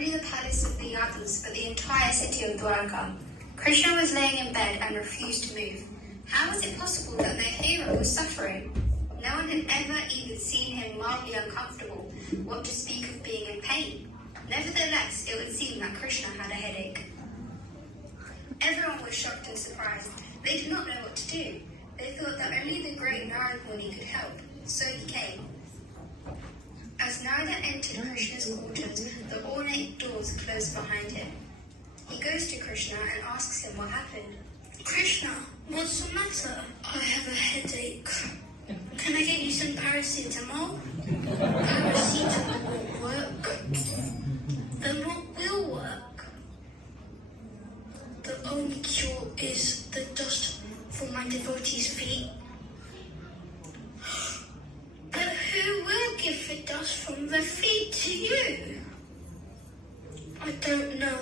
only the palace of the others, but the entire city of Dwarka. Krishna was laying in bed and refused to move. How was it possible that their hero was suffering? No one had ever even seen him mildly uncomfortable, what to speak of being in pain. Nevertheless, it would seem that Krishna had a headache. Everyone was shocked and surprised. They did not know what to do. They thought that only the great Narad Muni could help, so he came. As Narada entered Krishna's quarters, the ornate doors closed behind him. He goes to Krishna and asks him what happened. Krishna, what's the matter? I have a headache. Can I get you some paracetamol? Paracetamol won't work. Then what will work? The only cure is the dust from my devotees' feet. But who will give the dust from their feet to you? I don't know,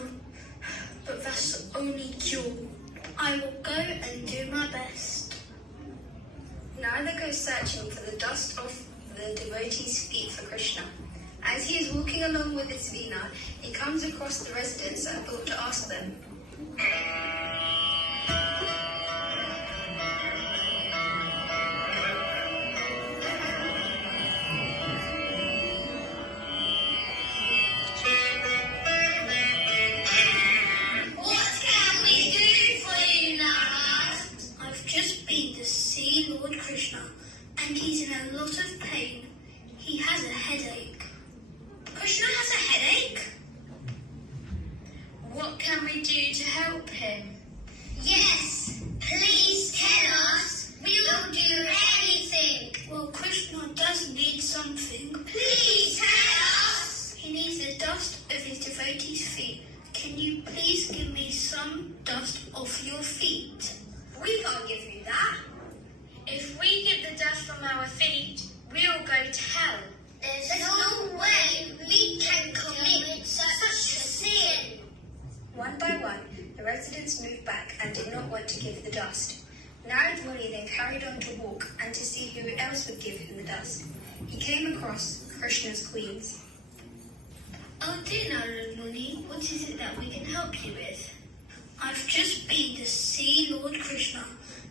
but that's the only cure. I will go and do my best. Narada goes searching for the dust off the devotees' feet for Krishna. As he is walking along with his veena, he comes across the residents and thought to ask them. Krishna, and he's in a lot of pain. He has a headache. Krishna has a headache? What can we do to help him? Yes, please tell us. We will do anything. Well, Krishna does need something. Please tell us. He needs the dust of his devotees' feet. Can you please give me some dust off your feet? We can't give you that. If we give the dust from our feet, we'll go to hell. There's no way we can commit such a sin. One by one, the residents moved back and did not want to give the dust. Narad Muni then carried on to walk and to see who else would give him the dust. He came across Krishna's queens. Oh dear Narad Muni, what is it that we can help you with? I've just been to see Lord Krishna,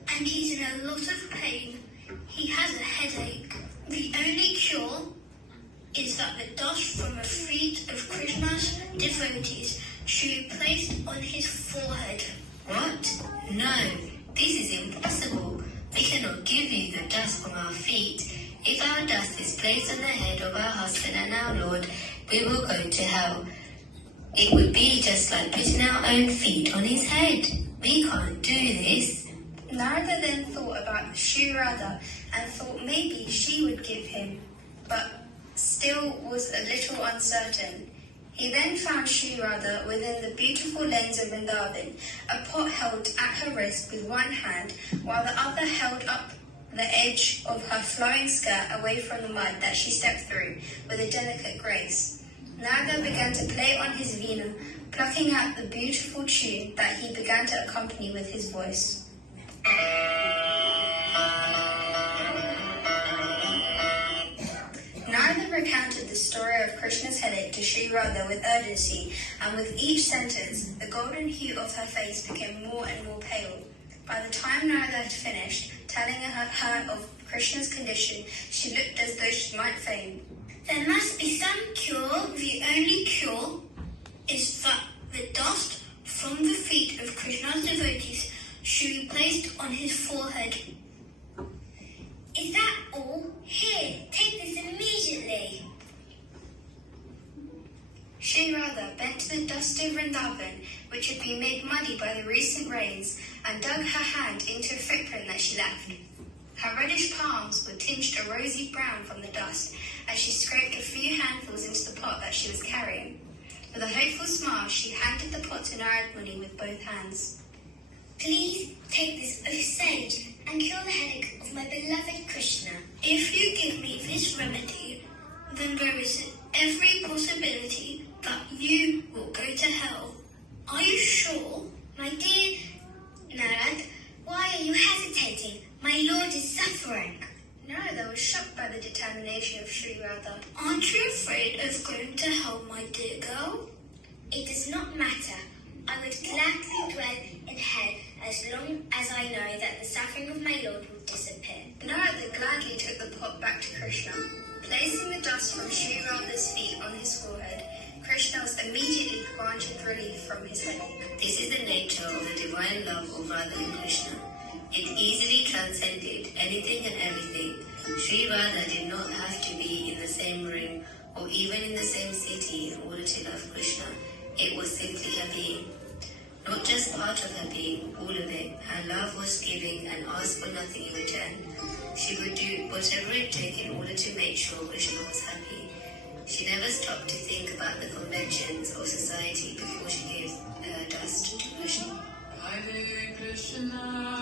and he's in a lot of pain. He has a headache. The only cure is that the dust from the feet of Krishna's devotees should be placed on his forehead. What? No, this is impossible. We cannot give you the dust from our feet. If our dust is placed on the head of our husband and our Lord, we will go to hell. It would be just like putting our own feet on his head. We can't do this. Narada then thought about Sri Radha and thought maybe she would give him, but still was a little uncertain. He then found Sri Radha within the beautiful lens of Vrindavan, a pot held at her wrist with one hand, while the other held up the edge of her flowing skirt away from the mud that she stepped through with a delicate grace. Narada began to play on his veena, plucking out the beautiful tune that he began to accompany with his voice. Narada recounted the story of Krishna's headache to Sri Radha with urgency, and with each sentence, the golden hue of her face became more and more pale. By the time Narada had finished telling her of Krishna's condition, she looked as though she might faint. There must be some cure. The only cure is that the dust from the feet of Krishna's devotees should be placed on his forehead. Is that all? Here, take this immediately. Sri Radha bent to the dust of Vrindavan, which had been made muddy by the recent rains, and dug her hand into a footprint that she left. Her reddish palms were tinged a rosy brown from the dust as she scraped a few handfuls into the pot that she was carrying. With a hopeful smile, she handed the pot to Narad Muni with both hands. Please take this oath sage and cure the headache of my beloved Krishna. If you give me this remedy, then there is every possibility that you will go to hell. Are you sure? My dear Narad, why are you hesitating? My lord is suffering. Narada was shocked by the determination of Sri Radha. Aren't you afraid of going to hell, my dear girl? does not matter. I would gladly dwell in hell as long as I know that the suffering of my Lord will disappear. Narada gladly took the pot back to Krishna. Placing the dust from Sri Radha's feet on his forehead, Krishna was immediately granted relief from his headache. This is the nature of the divine love of Radha and Krishna. It easily transcended anything and everything. Sri Radha did not have to be in the same room or even in the same city in order to love Krishna. It was simply her being. Not just part of her being, all of it. Her love was giving and asked for nothing in return. She would do whatever it took in order to make sure Krishna was happy. She never stopped to think about the conventions of society before she gave her dust to Krishna. Hare Krishna.